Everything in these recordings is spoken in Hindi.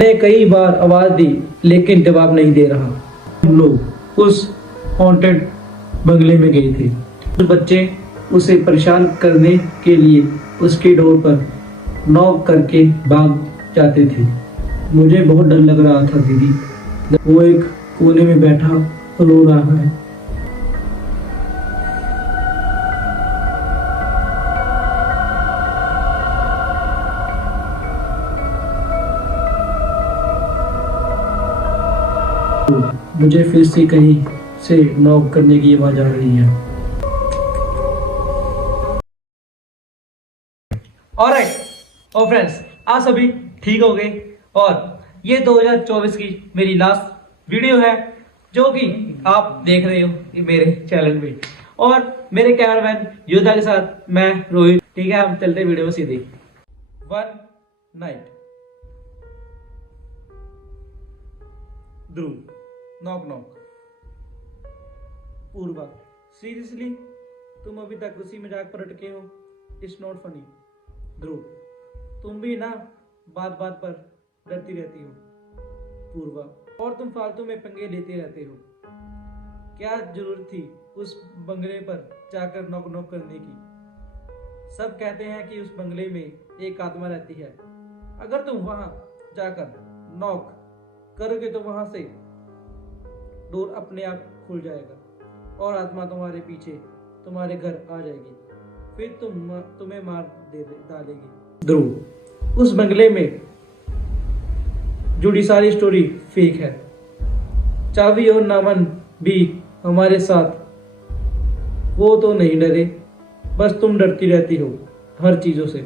मैंने कई बार आवाज दी लेकिन जवाब नहीं दे रहा। हम लोग उस हॉन्टेड बंगले में गए थे। कुछ बच्चे उसे परेशान करने के लिए उसके डोर पर नॉक करके भाग जाते थे। मुझे बहुत डर लग रहा था दीदी। वो एक कोने में बैठा रो रहा है। मुझे फिर से कहीं से नॉक करने की आवाज आ रही है। ऑलराइट और फ्रेंड्स, आप सभी ठीक हो गए और ये 2024 की मेरी लास्ट वीडियो है जो कि आप देख रहे हो मेरे चैनल में, और मेरे कैमरामैन योद्धा के साथ मैं रोहित। ठीक है, हम चलते वीडियो में सीधे। One night. Dhruv, knock knock. Purva, seriously तुम अभी तक उसी मजाक पर अटके हो? It's not funny. ध्रुव, तुम भी ना बात बात पर डरती रहती हो। पूर्वा, और तुम फालतू में पंगे लेते रहते हो। क्या जरूरत थी उस बंगले पर जाकर नॉक नॉक करने की? सब कहते हैं कि उस बंगले में एक आत्मा रहती है। अगर तुम वहां जाकर नॉक करोगे तो वहां से डोर अपने आप खुल जाएगा और आत्मा तुम्हारे पीछे तुम्हारे घर आ जाएगी, फिर तुम्हें मार डालेगी। ध्रुव, उस बंगले में जुड़ी सारी स्टोरी फेक है। चावी और नमन भी हमारे साथ, वो तो नहीं डरे, बस तुम डरती रहती हो हर चीजों से।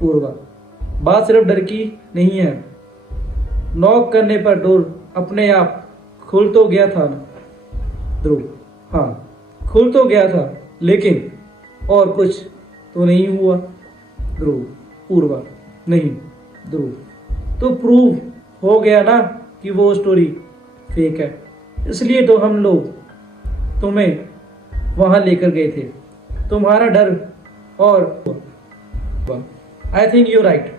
पूर्वा, बात सिर्फ डर की नहीं है। नॉक करने पर डोर अपने आप खुल तो गया था ना? ध्रुव, हाँ खुल तो गया था, लेकिन और कुछ तो नहीं हुआ। ध्रुव, पूर्वा, नहीं। ध्रुव, तो प्रूव हो गया ना कि वो स्टोरी फेक है, इसलिए तो हम लोग तुम्हें वहां लेकर गए थे। तुम्हारा डर और I think you right.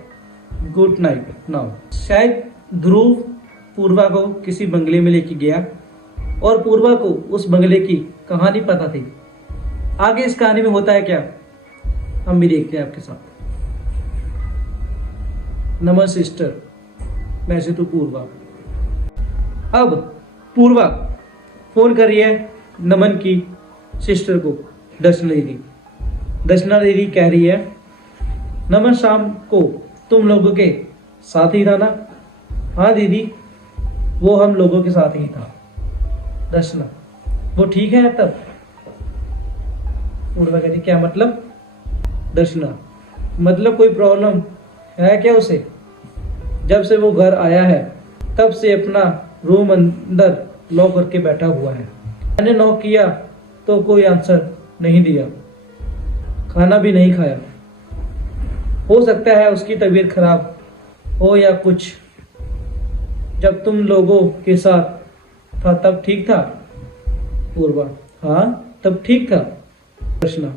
Good night now. शायद ध्रुव पूर्वा को किसी बंगले में लेके गया और पूर्वा को उस बंगले की कहानी पता थी। आगे इस कहानी में होता है क्या, हम भी देखते हैं आपके साथ। नमन सिस्टर, मैं से तो पूर्वा। अब पूर्वा फोन कर रही है नमन की सिस्टर को, दर्शना दीदी। दर्शना दीदी कह रही है, नमन शाम को तुम लोगों के साथ ही था ना? हाँ दीदी, वो हम लोगों के साथ ही था। दर्शना, वो ठीक है तब? पूर्वा कहती, क्या मतलब? दर्शना, मतलब कोई प्रॉब्लम है क्या उसे? जब से वो घर आया है तब से अपना रूम अंदर लॉक करके बैठा हुआ है। मैंने नॉक किया तो कोई आंसर नहीं दिया, खाना भी नहीं खाया। हो सकता है उसकी तबीयत खराब हो या कुछ। जब तुम लोगों के साथ था तब ठीक था? पूर्वा, हाँ तब ठीक था। दर्शना,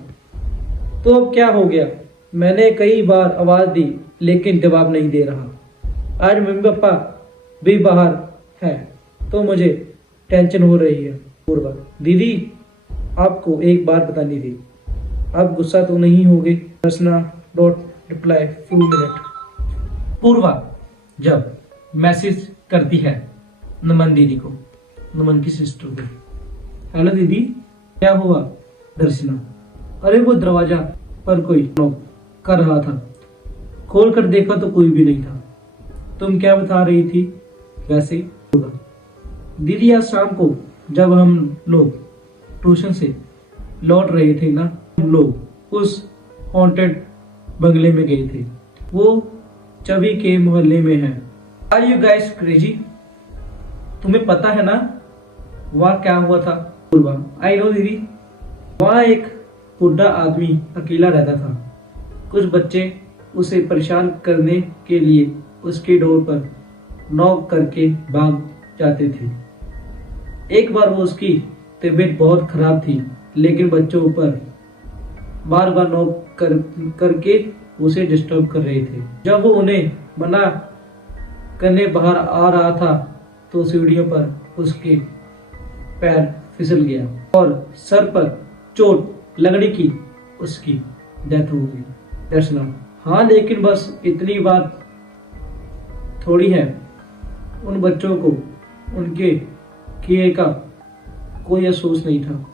तो अब क्या हो गया? मैंने कई बार आवाज दी लेकिन जवाब नहीं दे रहा। आज मम्मी पापा भी बाहर हैं तो मुझे टेंशन हो रही है। पूर्वा, दीदी आपको एक बात बतानी थी, आप गुस्सा तो नहीं होगे? दर्शना डॉट रिप्लाई फ्यू मिनट। पूर्वा जब मैसेज करती है नमन दीदी को, नमन की सिस्टर को, हेलो दीदी क्या हुआ? दर्शना, अरे वो दरवाजा पर कोई नॉक कर रहा था, खोल कर देखा तो कोई भी नहीं था। तुम क्या बता रही थी वैसे? दीदी आज शाम को जब हम लोग ट्यूशन से लौट रहे थे ना, हम लोग उस हॉन्टेड बंगले में गए थे। वो चबी के मोहल्ले में है। Are you guys crazy? तुम्हें पता है ना वहाँ क्या हुआ था? पूर्वा, आई नो दीदी। वहाँ एक बुढ़ा आदमी अकेला रहता था। कुछ बच्चे उसे परेशान करने के लिए उसके डोर पर नॉक करके भाग जाते थे। एक बार वो उसकी तबीयत बहुत खराब थी, लेकिन बच्चों पर बार बार करके उसे डिस्टर्ब कर रहे थे। जब वो उन्हें मना करने बाहर आ रहा था तो सीढ़ियों पर उसके पैर फिसल गया और सर पर चोट लगने की उसकी डेथ हो गई। दर्शना, हाँ लेकिन बस इतनी बात थोड़ी है। उन बच्चों को उनके किए का कोई अफसोस नहीं था।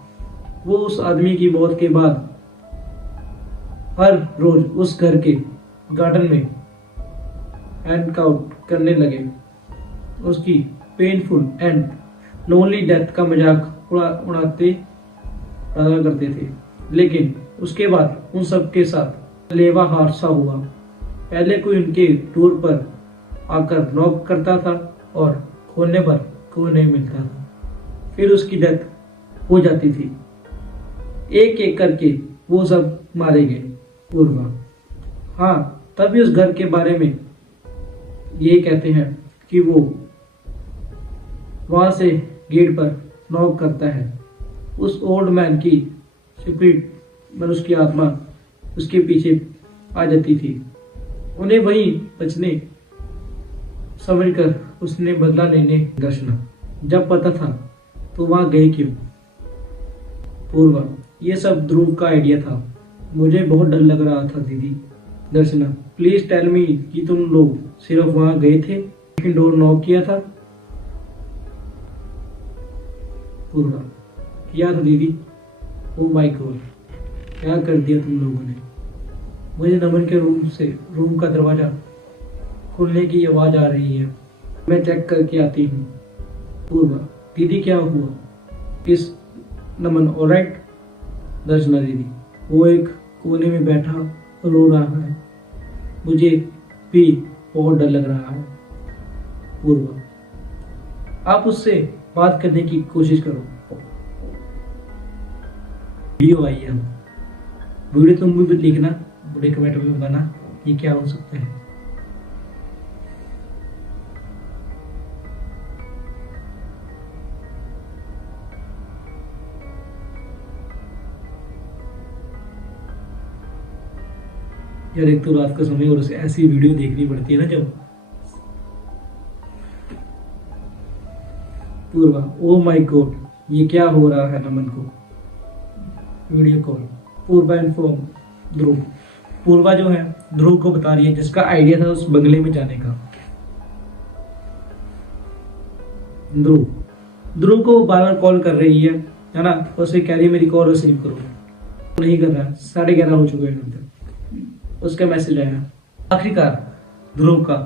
वो उस आदमी की मौत के बाद हर रोज उस घर के गार्डन में हैंग आउट करने लगे। उसकी पेनफुल एंड लोनली डेथ का मजाक उड़ाते रहा करते थे। लेकिन उसके बाद उन सब के साथ लेवा हादसा हुआ। पहले कोई उनके टूर पर आकर नॉक करता था और खोलने पर कोई नहीं मिलता था। फिर उसकी डेथ हो जाती थी। एक एक करके वो सब मारे गए। पूर्वा, हाँ तभी उस घर के बारे में ये कहते हैं कि वो वहां से गेट पर नॉक करता है। उस ओल्ड मैन की स्पिरिट मन उसकी आत्मा उसके पीछे आ जाती थी। उन्हें वहीं बचने समझकर उसने बदला लेने। दर्शना, जब पता था तो वहां गई क्यों? पूर्वा, ये सब ध्रुव का आइडिया था। मुझे बहुत डर लग रहा था दीदी। दर्शना, प्लीज टेल मी कि तुम लोग सिर्फ वहां गए थे लेकिन डोर नॉक किया था? पूर्वा, किया था दीदी। ओ माय गॉड, क्या कर दिया तुम लोगों ने। मुझे नमन के रूम का दरवाजा खुलने की आवाज आ रही है। मैं चेक करके आती हूँ। पूर्वा, दीदी क्या हुआ? इस नमन ऑलराइट? दर्शना, दीदी वो एक कोने में बैठा रो रहा है। मुझे भी बहुत डर लग रहा है। पूर्वा, आप उससे बात करने की कोशिश करो। वीडियो आई है, वीडियो तुम भी लिखना, बुरे कमेंट में बताना ये क्या हो सकता है। यार एक तो रात का समय और ऐसी वीडियो देखनी पड़ती है ना जब। पूर्वा, ओ माय गॉड, ये क्या हो रहा है नमन को? Video call. Purva inform Dhruv. Purva जो है ध्रुव को बता रही है जिसका आइडिया था उस बंगले में जाने का। ध्रुव को बार बार कॉल कर रही है ना, उसे कह रही है मेरी कॉल रिसीव करो। नहीं कर रहा। 11:30 हो चुके हैं। उसका मैसेज आया। आखिरकार ध्रुव का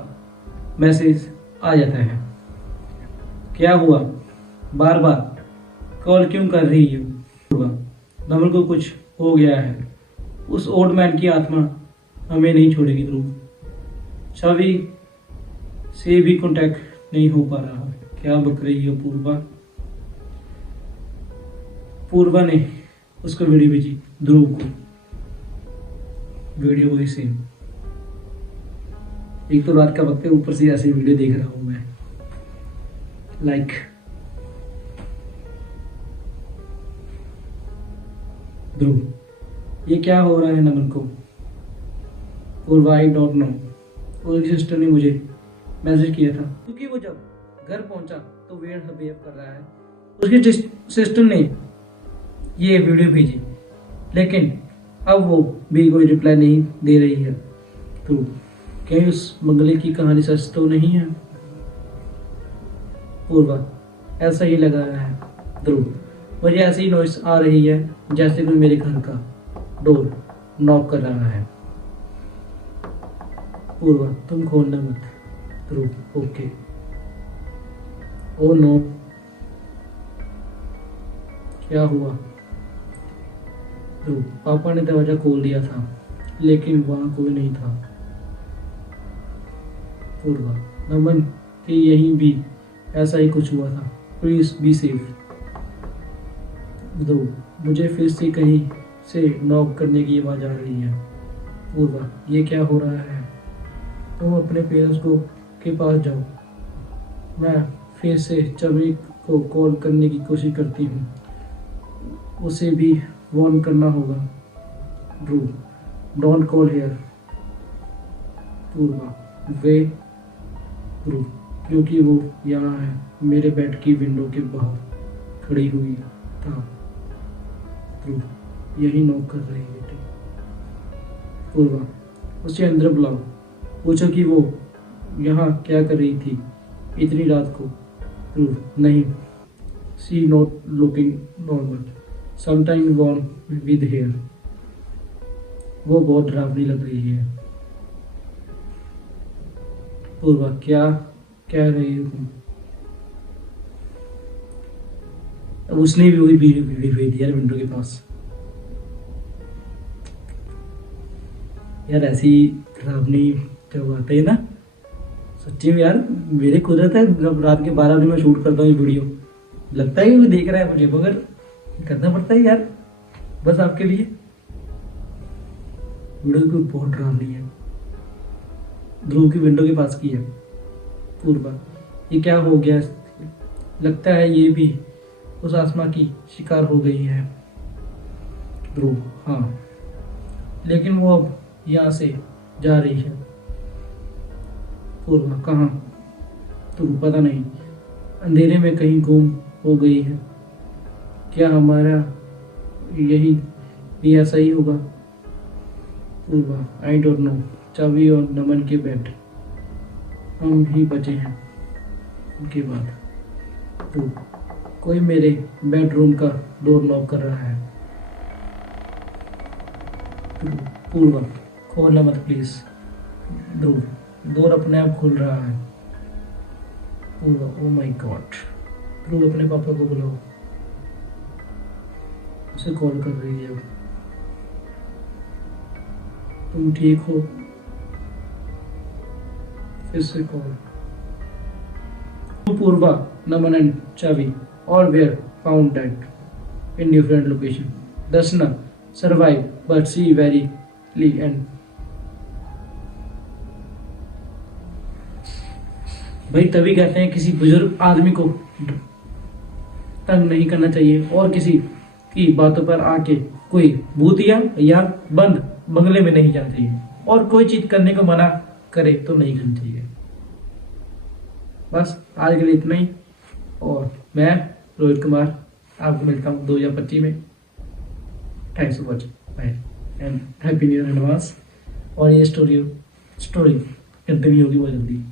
मैसेज आ जाता है। क्या हुआ? बार बार कॉल क्यों कर रही है? नमन को कुछ हो गया है। उस ओल्ड मैन की आत्मा हमें नहीं छोड़ेगी। ध्रुव छवि से भी कांटेक्ट नहीं हो पा रहा। क्या बक रही है पूर्वा ने उसको वीडियो भेजी ध्रुव को। वीडियो वही सेम। एक तो रात का वक्त है, ऊपर से ऐसी वीडियो देख रहा हूं मैं। लाइक ध्रुव, ये क्या हो रहा है नमन को? पूर्वा, आई डोंट नो। उसकी सिस्टर ने मुझे मैसेज किया था क्योंकि वो जब घर पहुंचा तो वेयर बिहेव कर रहा है। उसकी सिस्टर ने ये वीडियो भेजी लेकिन अब वो भी कोई रिप्लाई नहीं दे रही है। तो कहीं उस बंगले की कहानी सच तो नहीं है? पूर्वा, ऐसा ही लग रहा है ध्रुव। मुझे ऐसी नॉइस आ रही है जैसे कोई मेरे घर का डोर नॉक कर रहा है। पूर्वा, तुम खोलना मत। ध्रुव, ओके। ओ नो, क्या हुआ? ध्रुव, पापा ने दरवाजा खोल दिया था लेकिन वहां कोई नहीं था। पूर्वा, नमन के यहीं भी ऐसा ही कुछ हुआ था। Please be safe. ध्रुव, मुझे फिर से कहीं से नॉक करने की आवाज आ रही है। पूर्वा, ये क्या हो रहा है? तुम अपने पेरेंट्स के पास जाओ। मैं फिर से चवरी को कॉल करने की कोशिश करती हूँ। उसे भी वार्न करना होगा। ध्रुव, डोंट कॉल हियर। पूर्वा, वे ध्रुव। क्योंकि वो यहाँ है, मेरे बेड की विंडो के बाहर खड़ी हुई था। ध्रुव यही नॉक कर रही बेटी। पूर्वा उसे अंदर बुलाओ, पूछो कि वो यहाँ क्या कर रही थी इतनी रात को। ध्रुव नहीं, she not looking normal, sometime warm with hair. वो बहुत डरावनी लग रही है। पूर्वा क्या कह रही हो तुम? अब उसने भी वही बीड़ी भेज दिया विंडो के पास। यार ऐसी डरावनी जब आते हैं ना, सच्ची में यार मेरे कुदरत है, जब रात के 12 बजे मैं शूट करता हूँ ये वीडियो, लगता है कि वो देख रहा है मुझे, मगर करना पड़ता है यार बस आपके लिए। वीडियो भी बहुत डरावनी है। ध्रुव की विंडो के पास की है। पूर्वा ये क्या हो गया? लगता है ये भी उस आत्मा की शिकार हो गई है। ध्रुव हाँ, लेकिन वो अब यहाँ से जा रही है। पूर्वा कहाँ? ध्रुव पता नहीं, अंधेरे में कहीं गुम हो गई है। क्या हमारा यही भी ऐसा ही होगा? पूर्वा आई डोंट नो, चाबी और नमन के बेड, हम ही बचे हैं उनके बाद। तो कोई मेरे बेडरूम का डोर नॉक कर रहा है। पूर्वा खोलना मत प्लीज। ध्रुव डोर अपने आप खुल रहा है। पूर्वा ओ माय गॉड। ध्रुव अपने पापा को बुलाओ, उसे कॉल कर रही है। तुम ठीक हो? फिर से कॉल। पूर्वा नमन एंड चाबी all were found dead in different location. Dasna survived but she very and भाई तभी कहते हैं किसी बुजुर्ग आदमी को तंग नहीं करना चाहिए और किसी की बातों पर आके कोई भूतिया या बंद बंगले में नहीं जाना चाहिए और कोई चीज करने को मना करे तो नहीं करनी चाहिए। बस आज के लिए इतना ही, और मैं रोहित कुमार आपको मिलता हूँ 2025 में। Thanks for watching, bye and happy new year advance. और ये स्टोरी कंटिन्यू होगी बहुत जल्दी।